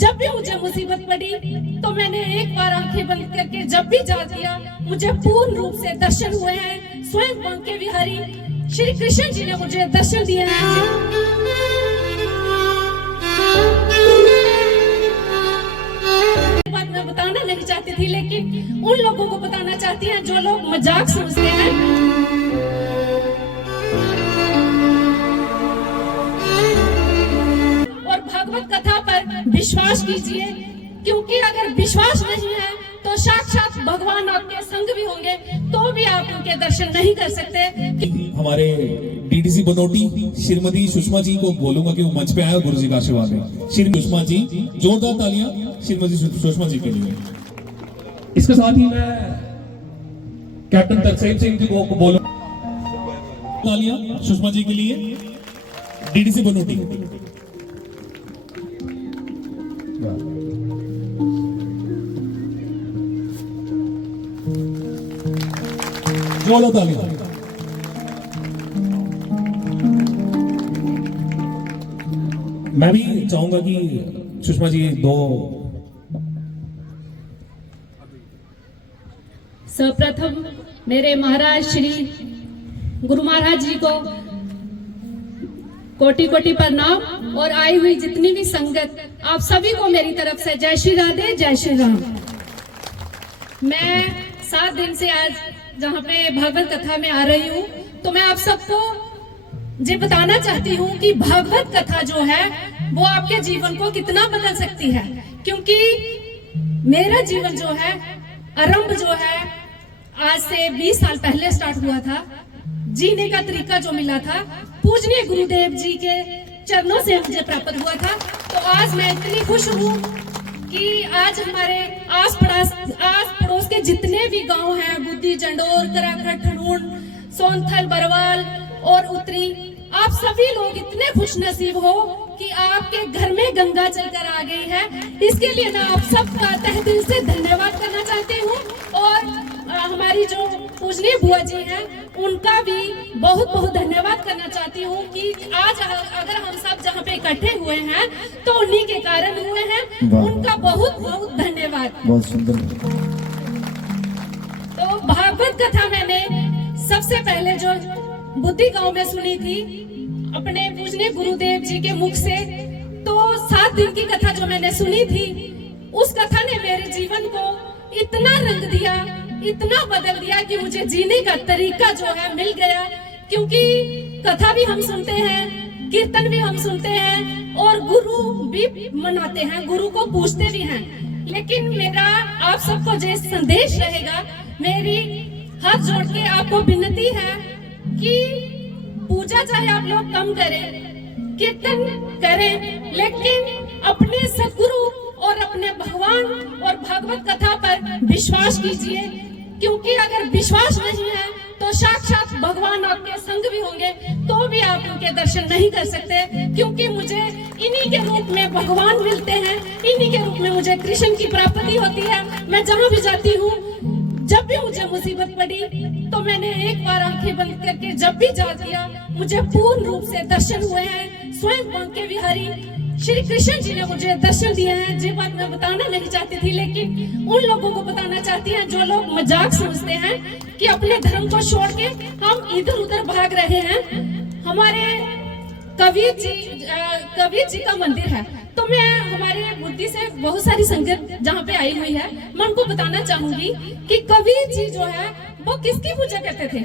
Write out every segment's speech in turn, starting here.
जब भी मुझे मुसीबत पड़ी तो मैंने एक बार आंखें बंद करके जब भी जाप किया, मुझे पूर्ण रूप से दर्शन हुए हैं। स्वयं बांके बिहारी श्री कृष्ण जी ने मुझे दर्शन दिए हैं। बात मैं बताना नहीं चाहती थी, लेकिन उन लोगों को बताना चाहती हैं जो लोग मजाक समझते हैं। और भागवत कथा पर विश्वास कीजिए, क्योंकि अगर विश्वास नहीं है तो साक्षात भगवान आपके संग भी होंगे तो भी आप उनके दर्शन नहीं कर सकते। हमारे डीडीसी बनोटी श्रीमती सुषमा जी को बोलूंगा कि वो मंच पे आए, गुरु जी का आशीर्वाद है। श्री सुषमा जी, जोरदार तालियां श्रीमती सुषमा जी के लिए। इसके साथ ही मैं कैप्टन तरसेम सिंह जी को बोलूंगा, तालियां सुषमा जी के लिए। डीडीसी बनोटी, जोरदार तालियां। मैं भी चाहूंगा कि सुषमा जी दो। सर्वप्रथम मेरे महाराज श्री गुरु महाराज जी को कोटि कोटि प्रणाम, और आई हुई जितनी भी संगत, आप सभी को मेरी तरफ से जय श्री राधे, जय श्री राम। मैं 7 दिन से आज जहाँ पे भागवत कथा में आ रही हूँ, तो मैं आप सबको ये बताना चाहती हूँ कि भागवत कथा जो है वो आपके जीवन को कितना बदल सकती है। क्योंकि मेरा जीवन जो है, आरंभ जो है आज से 20 साल पहले स्टार्ट हुआ था। जीने का तरीका जो मिला था पूजनीय गुरुदेव जी के चरणों से मुझे प्राप्त हुआ था। तो आज मैं इतनी खुश हूँ कि आज हमारे आस पड़ोस के जितने भी गांव हैं, बुद्धि, जंडोर, कराखट, ठनून, सोनथल, बरवाल और उत्तरी, आप सभी लोग इतने खुश नसीब हो कि आपके घर में गंगा चलकर आ गई है। इसके लिए मैं आप सबका तहे दिल से धन्यवाद करना चाहती हूँ। और हमारी जो पूजनीय बुआ जी हैं उनका भी बहुत बहुत धन्यवाद करना चाहती हूँ कि आज अगर हम सब जहाँ पे इकट्ठे हुए हैं तो उन्हीं के कारण हुए हैं। उनका बहुत बहुत धन्यवाद। बहुत सुंदर। तो भागवत कथा मैंने सबसे पहले जो बुद्धि गांव में सुनी थी अपने पूजनीय गुरुदेव जी के मुख से, तो 7 दिन की कथा जो मैंने सुनी थी, उस कथा ने मेरे जीवन को इतना रंग दिया, इतना बदल दिया कि मुझे जीने का तरीका जो है मिल गया। क्योंकि कथा भी हम सुनते हैं, कीर्तन भी हम सुनते हैं और गुरु भी मनाते हैं, गुरु को पूजते भी हैं। लेकिन मेरा आप सबको जो संदेश रहेगा, मेरी हाथ जोड़ के आपको विनती है कि पूजा चाहे आप लोग कम करें, कीर्तन करें, लेकिन अपने सदगुरु और अपने भगवान और भागवत कथा पर विश्वास कीजिए। क्योंकि अगर विश्वास नहीं है तो साक्षात भगवान आपके संग भी होंगे तो भी आप उनके दर्शन नहीं कर सकते। क्योंकि मुझे इन्हीं के रूप में भगवान मिलते हैं, इन्हीं के रूप में मुझे कृष्ण की प्राप्ति होती है। मैं जहाँ भी जाती हूँ, जब भी मुझे मुसीबत पड़ी तो मैंने एक बार आंखें बंद करके जब भी जाप किया, मुझे पूर्ण रूप से दर्शन हुए हैं। स्वयं बांके बिहारी श्री कृष्ण जी ने मुझे दर्शन दिए हैं। ये बात मैं बताना नहीं चाहती थी, लेकिन उन लोगों को बताना चाहती हैं जो लोग मजाक समझते हैं कि अपने धर्म को छोड़ के हम इधर उधर भाग रहे हैं। हमारे कबीर जी का मंदिर है, तो मैं हमारे बुद्धि से बहुत सारी संगत जहाँ पे आई हुई है, मैं उनको बताना चाहूंगी कि कबीर जी जो है वो किसकी पूजा करते थे?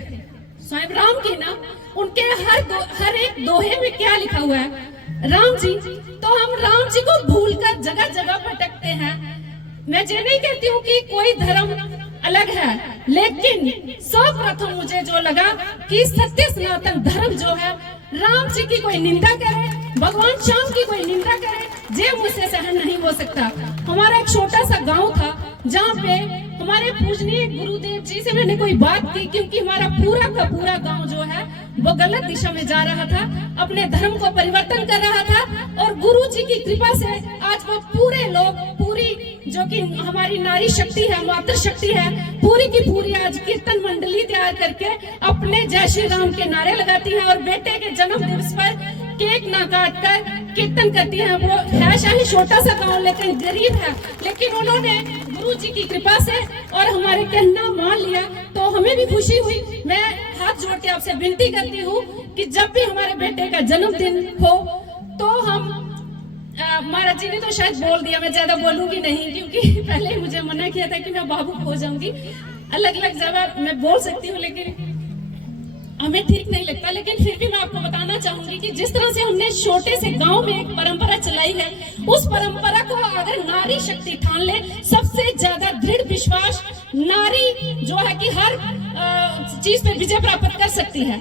स्वयं राम की ना। उनके हर एक दोहे में क्या लिखा हुआ है? राम जी। तो हम राम जी को भूलकर जगह जगह भटकते हैं। मैं ये नहीं कहती हूँ कि कोई धर्म अलग है, लेकिन सर्वप्रथम मुझे जो लगा कि सत्य सनातन धर्म जो है, राम जी की कोई निंदा करे, भगवान श्याम की कोई निंदा करे, ये मुझसे सहन नहीं हो सकता। हमारा एक छोटा सा गांव था जहाँ पे हमारे पूजनीय गुरुदेव जी से मैंने कोई बात की, क्योंकि हमारा पूरा का पूरा गांव जो है वो गलत दिशा में जा रहा था, अपने धर्म को परिवर्तन कर रहा था। और गुरु जी की कृपा से आज वो पूरे लोग, पूरी जो कि हमारी नारी शक्ति है, मातृ शक्ति है, पूरी की पूरी आज कीर्तन मंडली तैयार करके अपने जय श्री राम के नारे लगाती है। और बेटे के जन्म दिवस पर केक ना काट कर कीर्तन करती हैं। वो है शायद छोटा सा गांव लेकिन गरीब है, लेकिन उन्होंने गुरु जी की कृपा से और हमारे कहना मान लिया, तो हमें भी खुशी हुई। मैं हाथ जोड़ के आपसे विनती करती हूँ कि जब भी हमारे बेटे का जन्मदिन हो तो हम महाराज जी ने तो शायद बोल दिया, मैं ज्यादा बोलूंगी नहीं, क्योंकि पहले ही मुझे मना किया था कि मैं भावुक हो जाऊंगी। अलग अलग जगह मैं बोल सकती हूँ लेकिन हमें ठीक नहीं लगता। लेकिन फिर भी मैं आपको बताना चाहूंगी कि जिस तरह से हमने छोटे से गांव में एक परंपरा चलाई है, उस परंपरा को अगर नारी शक्ति ठान ले, सबसे ज्यादा दृढ़ विश्वास नारी जो है कि हर चीज पे विजय प्राप्त कर सकती है।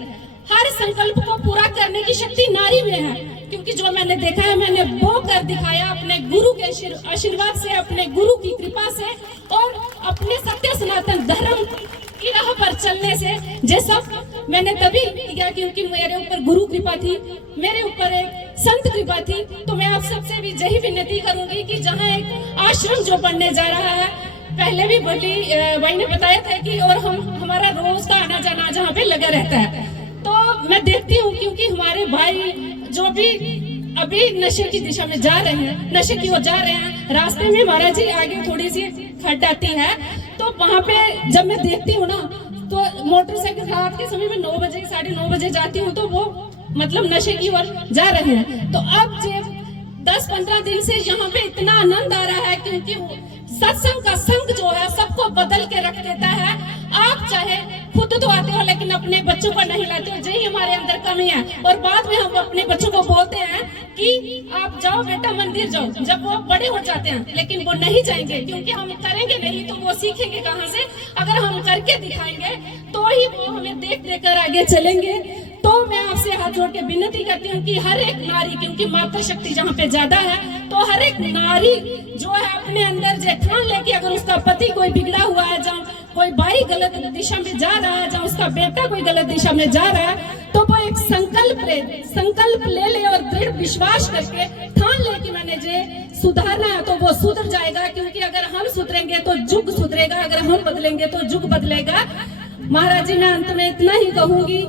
हर संकल्प को पूरा करने की शक्ति नारी में है, क्योंकि जो मैंने देखा है मैंने वो कर दिखाया अपने गुरु के आशीर्वाद से, अपने गुरु की कृपा से और अपने सत्य सनातन धर्म की राह पर चलने से। ये सब मैंने तभी किया क्योंकि मेरे ऊपर गुरु कृपा थी, मेरे ऊपर एक संत कृपा थी। तो मैं आप सबसे भी यही विनती करूंगी कि जहाँ एक आश्रम जो बनने जा रहा है, पहले भी भाई ने बताया था कि और हमारा रोज का आना जाना जहाँ पे लगा रहता है, तो मैं देखती हूँ क्योंकि हमारे भाई जो भी अभी नशे की दिशा में जा रहे हैं, नशे की ओर जा रहे हैं, रास्ते में महाराज जी आगे थोड़ी सी खड्ड आती है, तो वहां पे जब मैं देखती हूँ ना, तो मोटरसाइकिल रात के समय में 9 बजे 9:30 बजे जाती हूँ, तो वो मतलब नशे की ओर जा रहे हैं। तो अब 10-15 दिन से यहाँ पे इतना आनंद आ रहा है, क्योंकि सत्संग का संग जो है सबको बदल के रख देता है। आप चाहे खुद तो आते हो लेकिन अपने बच्चों को नहीं लाते हो, यही हमारे अंदर कमी है। और बाद में हम अपने बच्चों को बोलते हैं कि आप जाओ बेटा मंदिर जाओ, जब वो बड़े हो जाते हैं, लेकिन वो नहीं जाएंगे क्योंकि हम करेंगे नहीं तो वो सीखेंगे कहाँ से। अगर हम करके दिखाएंगे तो ही वो हमें देख देख कर आगे चलेंगे। तो मैं आपसे हाथ जोड़ के विनती करती हूँ कि हर एक नारी, क्योंकि मातृ शक्ति जहाँ पे ज्यादा है, तो हर एक नारी जो है अपने अंदर जे ठान लेके, अगर उसका पति कोई बिगड़ा हुआ है, जहाँ कोई भाई गलत दिशा में जा रहा है, जहाँ उसका बेटा कोई गलत दिशा में जा रहा है, तो वो एक संकल्प ले ले और दृढ़ विश्वास करके ठान ले कि मैंने जे सुधारना है तो वो सुधर जाएगा। क्योंकि अगर हम सुधरेंगे तो जुग सुधरेगा, अगर हम बदलेंगे तो जुग बदलेगा। महाराज जी, मैं अंत में इतना ही कहूंगी,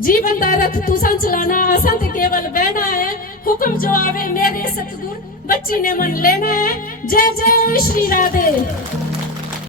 जीवन का रथ तुसा चलाना, आसन केवल बहना है, हुक्म जो आवे मेरे सतगुरु बच्ची ने मन लेना है। जय जय श्री राधे।